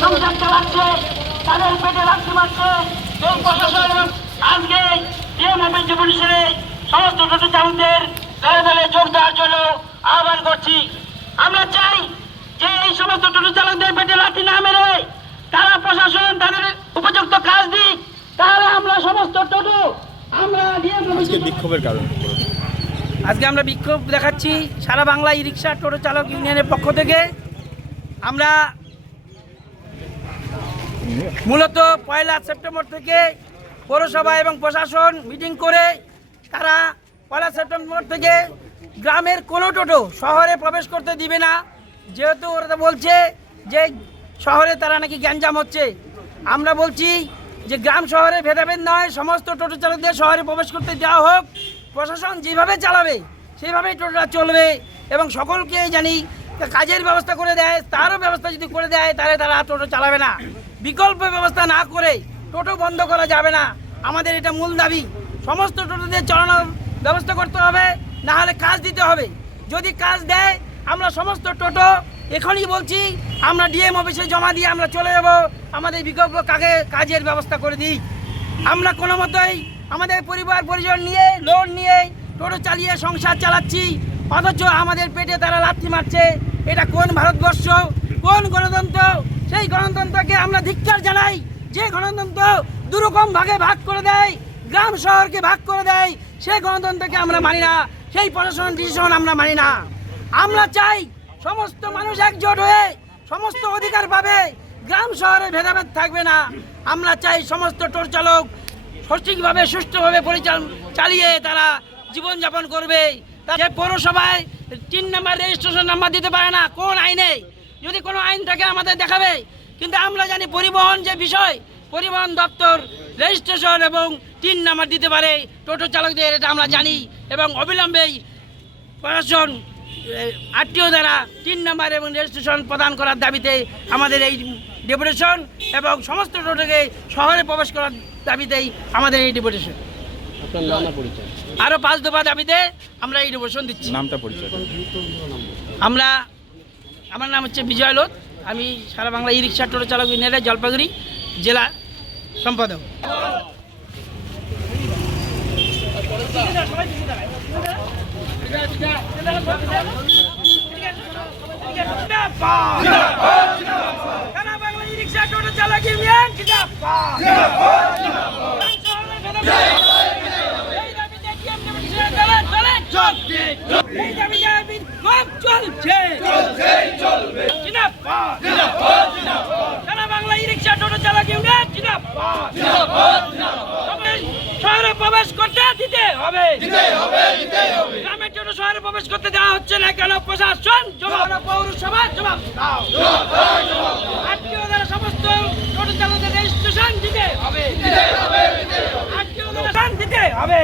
সংসার চালাচ্ছে, তাদের পেটে লাথি মারছে এই প্রশাসন। আজকে ডিএমএফ পুলিশের সমস্ত টোটো চালকদের দলে দলে যোগ দেওয়ার জন্য আহ্বান করছি। আমরা চাই যে এই সমস্ত টোটো চালকদের পেটে লাথি না মেরে তারা প্রশাসন তাদের উপযুক্ত কাজ দিক, তাহলে আমরা সমস্ত টোটো আমরা বিক্ষোভের কারণ আজকে আমরা বিক্ষোভ দেখাচ্ছি সারা বাংলা ই রিক্সা টোটো চালক ইউনিয়নের পক্ষ থেকে। আমরা মূলত 1 সেপ্টেম্বর থেকে পৌরসভা এবং প্রশাসন মিটিং করে তারা 1 সেপ্টেম্বর থেকে গ্রামের কোনো টোটো শহরে প্রবেশ করতে দিবে না, যেহেতু ওরা বলছে যে শহরে তারা নাকি গ্যাঞ্জাম হচ্ছে। আমরা বলছি যে গ্রাম শহরে ভেদাভেদ নয়, সমস্ত টোটো চালকদের শহরে প্রবেশ করতে দেওয়া হোক। প্রশাসন যেভাবে চালাবে সেইভাবেই টোটোটা চলবে এবং সকলকে জানি কাজের ব্যবস্থা করে দেয়, তারও ব্যবস্থা যদি করে দেয় তাহলে তারা টোটো চালাবে না। বিকল্প ব্যবস্থা না করে টোটো বন্ধ করা যাবে না, আমাদের এটা মূল দাবি। সমস্ত টোটোদের চালানোর ব্যবস্থা করতে হবে, না হলে কাজ দিতে হবে। যদি কাজ দেয় আমরা সমস্ত টোটো এখনই বলছি আমরা ডিএম অফিসে জমা দিয়ে আমরা চলে যাব, আমাদের বিকল্প কাজের ব্যবস্থা করে দিই। আমরা কোনো মতোই আমাদের পরিবার পরিজন নিয়ে লোন নিয়ে টোটো চালিয়ে সংসার চালাচ্ছি, অথচ আমাদের পেটে তারা লাথি মারছে। এটা কোন ভারতবর্ষ, কোন গণতন্ত্র? সেই গণতন্ত্রকে আমরা ধিক্কার জানাই। যে গণতন্ত্র দুরকম ভাগে ভাগ করে দেয়, গ্রাম শহরকে ভাগ করে দেয়, সেই গণতন্ত্রকে আমরা মানি না, সেই প্রশাসন ডিসিশন আমরা মানি না। আমরা চাই সমস্ত মানুষ একজোট হয়ে সমস্ত অধিকার পাবে, গ্রাম শহরে ভেদাভেদ থাকবে না। আমরা চাই সমস্ত টোটো চালক সঠিকভাবে সুষ্ঠুভাবে চালিয়ে তারা জীবনযাপন করবে। যে পৌরসভায় 3 নম্বর রেজিস্ট্রেশন নাম্বার দিতে পারে না, কোন আইনে? যদি কোনো আইন থাকে আমাদের দেখাবে। কিন্তু আমরা জানি পরিবহন যে বিষয়, পরিবহন দপ্তর রেজিস্ট্রেশন এবং 3 নাম্বার দিতে পারে টোটো চালকদের, এটা আমরা জানি। এবং অবিলম্বেই প্রশাসন আরটিও দ্বারা 3 নাম্বার এবং রেজিস্ট্রেশন প্রদান করার দাবিতে আমাদের এই ডেপুটেশন, এবং সমস্ত টোটোকে শহরে প্রবেশ করার দাবিতেই আমাদের এই ডেপুটেশন। আরও 5 দফা দাবিতে আমরা এই ডেপুটেশন দিচ্ছি। নামটা পরিচয়? আমার নাম হচ্ছে বিজয় লোধ, আমি সারা বাংলা ই রিক্সা টোটো চালক ইউনিয়নের জলপাইগুড়ি জেলা সম্পাদক। সারা বাংলা ই রিক্সা টোটো চালক ইউনিয়ন সারা বাংলা ই রিক্সা টোটো চালক ইউনিয়ন শহরে প্রবেশ করতে দিতে হবে। গ্রামের টোটো শহরে প্রবেশ করতে দেওয়া হচ্ছে না কেন? প্রশাসন জবাব, পৌরসভা জবাব দাও। আরটিও দ্বারা সমস্ত টোটো চালকদের রেজিস্ট্রেশন দিতে হবে, আরটিও দ্বারা দিতে হবে।